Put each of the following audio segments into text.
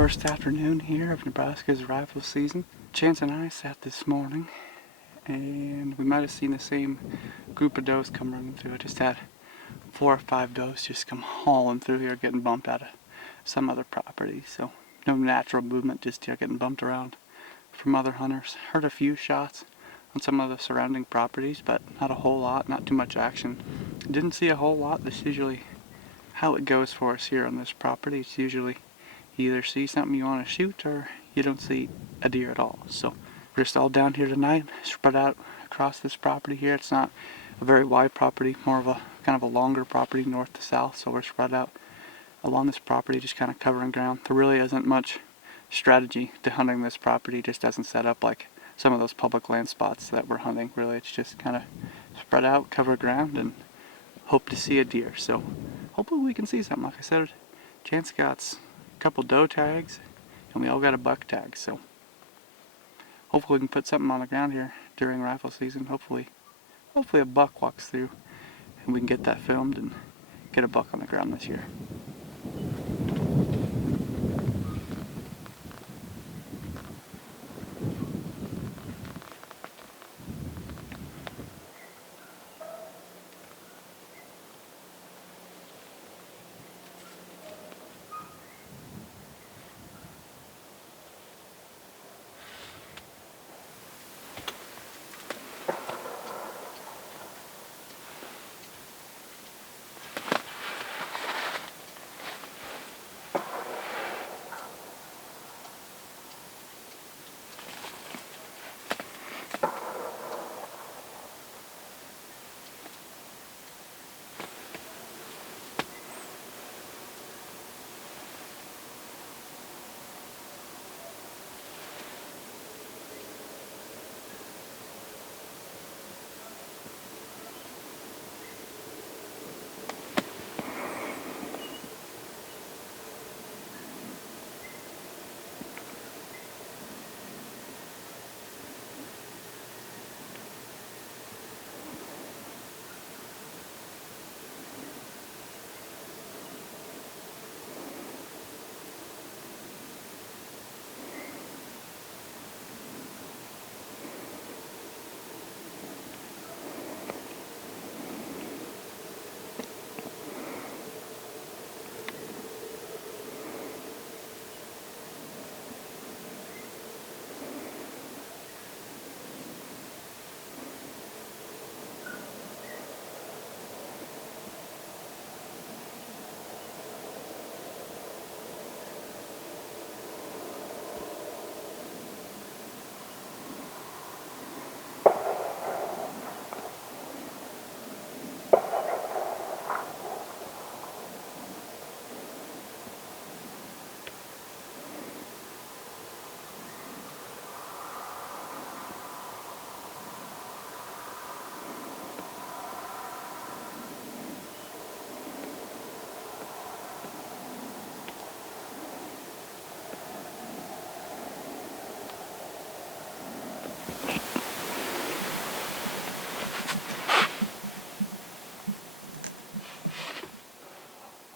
First afternoon here of Nebraska's rifle season. Chance and I sat this morning and we might have seen the same group of does come running through. I just had 4 or 5 does just come hauling through here, getting bumped out of some other property. So no natural movement, just here getting bumped around from other hunters. Heard a few shots on some of the surrounding properties, but not a whole lot, not too much action. Didn't see a whole lot. This is usually how it goes for us here on this property. It's usually you either see something you want to shoot or you don't see a deer at all. So we're just all down here tonight, spread out across this property here. It's not a very wide property, more of a kind of a longer property north to south, so we're spread out along this property, just kind of covering ground. There really isn't much strategy to hunting this property. It just doesn't set up like some of those public land spots that we're hunting. Really, it's just kind of spread out, cover ground, and hope to see a deer. So hopefully we can see something. Like I said, Chance got a couple doe tags and we all got a buck tag, so hopefully we can put something on the ground here during rifle season. Hopefully a buck walks through and we can get that filmed and get a buck on the ground this year.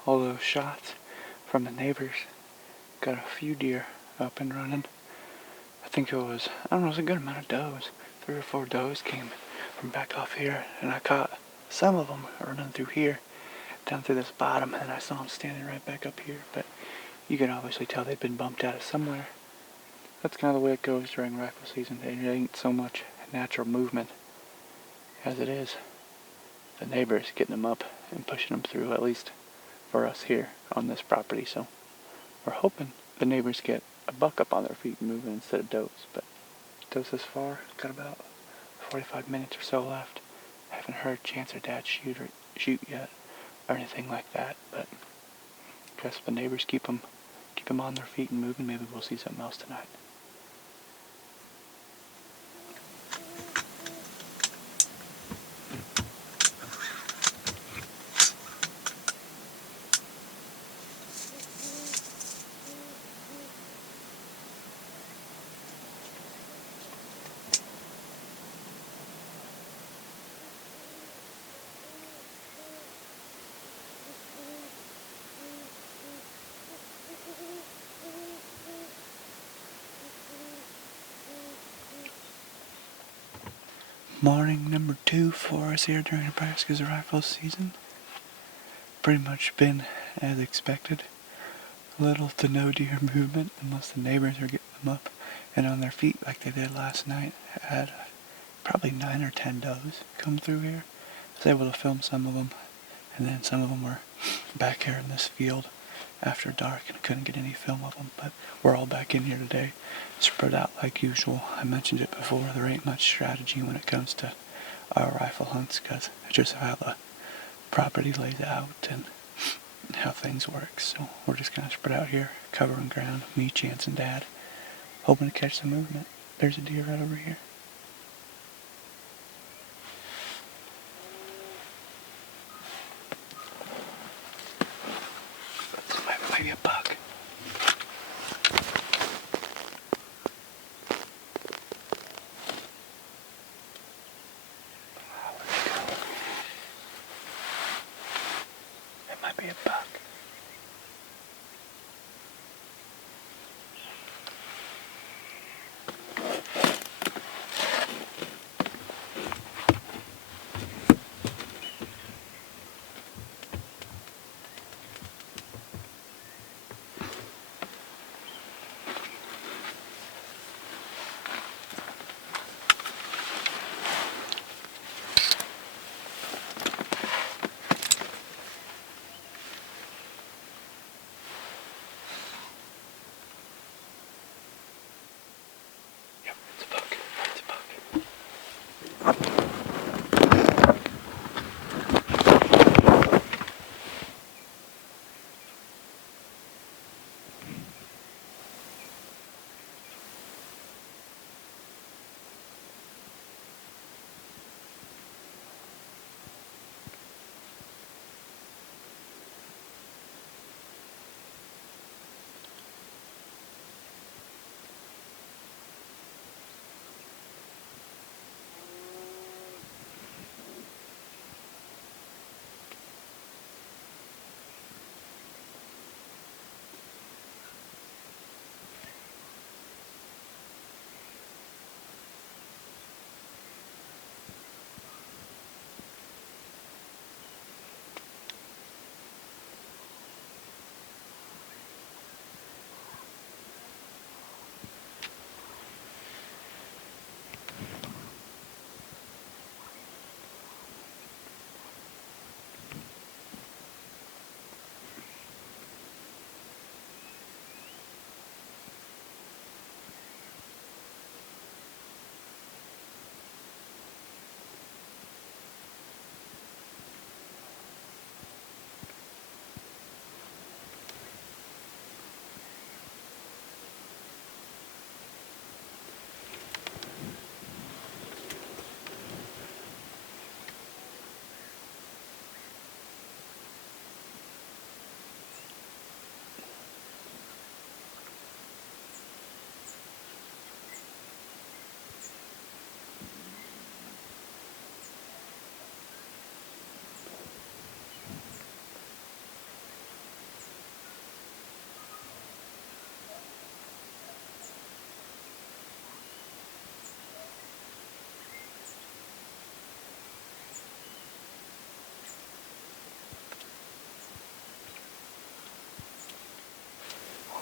All those shots from the neighbors got a few deer up and running. I think it was a good amount of does. 3 or 4 does came from back off here, and I caught some of them running through here, down through this bottom, and I saw them standing right back up here. But you can obviously tell they've been bumped out of somewhere. That's kind of the way it goes during rifle season. There ain't so much natural movement as it is the neighbors getting them up and pushing them through, at least for us here on this property. So we're hoping the neighbors get a buck up on their feet and moving instead of does. But does this far, got about 45 minutes or so left. I haven't heard Chance or Dad shoot yet or anything like that, but I guess if the neighbors keep them on their feet and moving, maybe we'll see something else tonight. Morning number 2 for us here during Nebraska's rifle season. Pretty much been as expected. Little to no deer movement unless the neighbors are getting them up and on their feet like they did last night. I had probably 9 or 10 does come through here. I was able to film some of them, and then some of them were back here in this field after dark and I couldn't get any film of them, but we're all back in here today, spread out like usual. I mentioned it before, there ain't much strategy when it comes to our rifle hunts because it's just how the property lays out and how things work. So we're just kind of spread out here, covering ground, me, Chance, and Dad, hoping to catch some movement. There's a deer right over here. Maybe a buck. It might be a buck.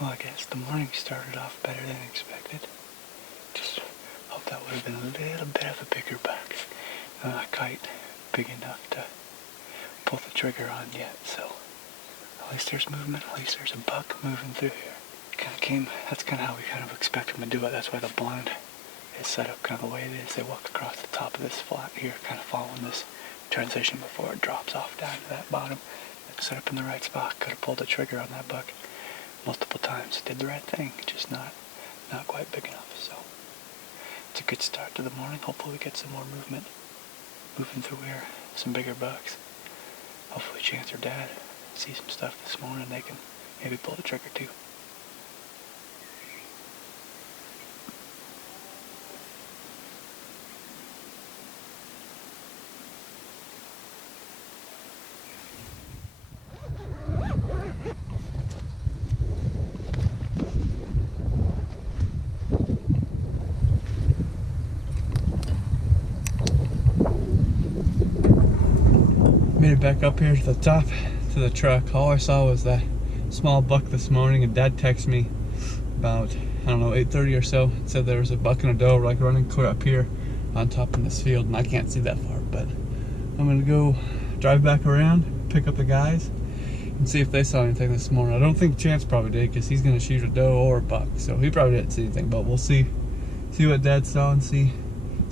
Well, I guess the morning started off better than expected. Just hope that would have been a little bit of a bigger buck. Not a kite big enough to pull the trigger on yet, so at least there's movement, at least there's a buck moving through here. That's kind of how we kind of expect them to do it. That's why the blind is set up kind of the way it is. They walk across the top of this flat here, kind of following this transition before it drops off down to that bottom. It's set up in the right spot. Could have pulled the trigger on that buck multiple times. Did the right thing, just not quite big enough. So it's a good start to the morning. Hopefully we get some more movement moving through here, some bigger bucks. Hopefully Chance or Dad see some stuff this morning. They can maybe pull the trigger too. back up here to the top to the truck. All I saw was that small buck this morning, and Dad texted me about, I don't know, 8:30 or so. It said there was a buck and a doe like running clear up here on top in this field, and I can't see that far, but I'm gonna go drive back around, pick up the guys, and see if they saw anything this morning. I don't think Chance probably did, because he's gonna shoot a doe or a buck, so he probably didn't see anything, but we'll see what Dad saw and see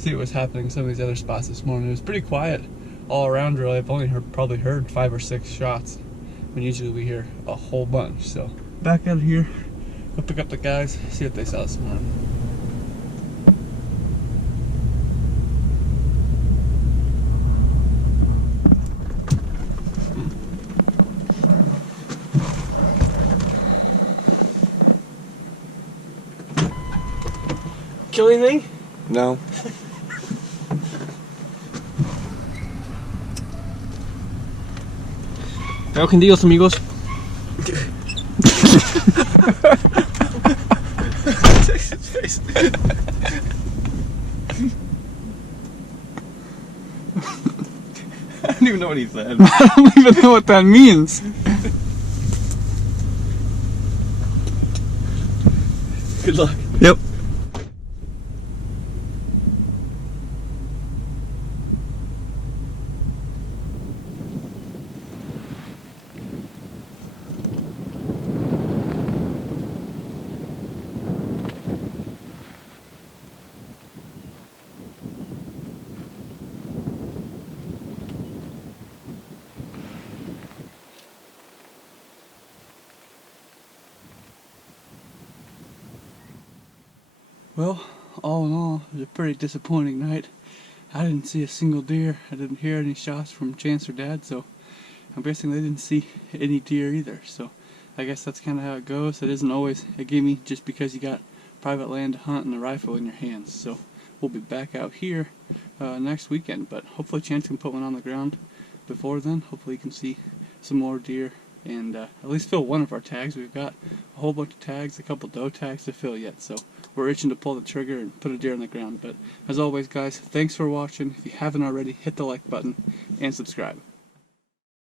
what was happening in some of these other spots this morning. It was pretty quiet all around, really. I've only probably heard 5 or 6 shots, when usually we hear a whole bunch. So back out of here, go pick up the guys, see what they saw this morning. Kill anything? No. Veo con Dios, amigos. I don't even know what he said. I don't even know what that means. Good luck. Yep. Well, all in all, it was a pretty disappointing night. I didn't see a single deer. I didn't hear any shots from Chance or Dad, so I'm guessing they didn't see any deer either. So I guess that's kind of how it goes. It isn't always a gimme just because you got private land to hunt and a rifle in your hands. So we'll be back out here next weekend, but hopefully Chance can put one on the ground before then. Hopefully you can see some more deer and at least fill one of our tags. We've got a whole bunch of tags, a couple doe tags to fill yet, so we're itching to pull the trigger and put a deer on the ground. But as always, guys, thanks for watching. If you haven't already, hit the like button and subscribe.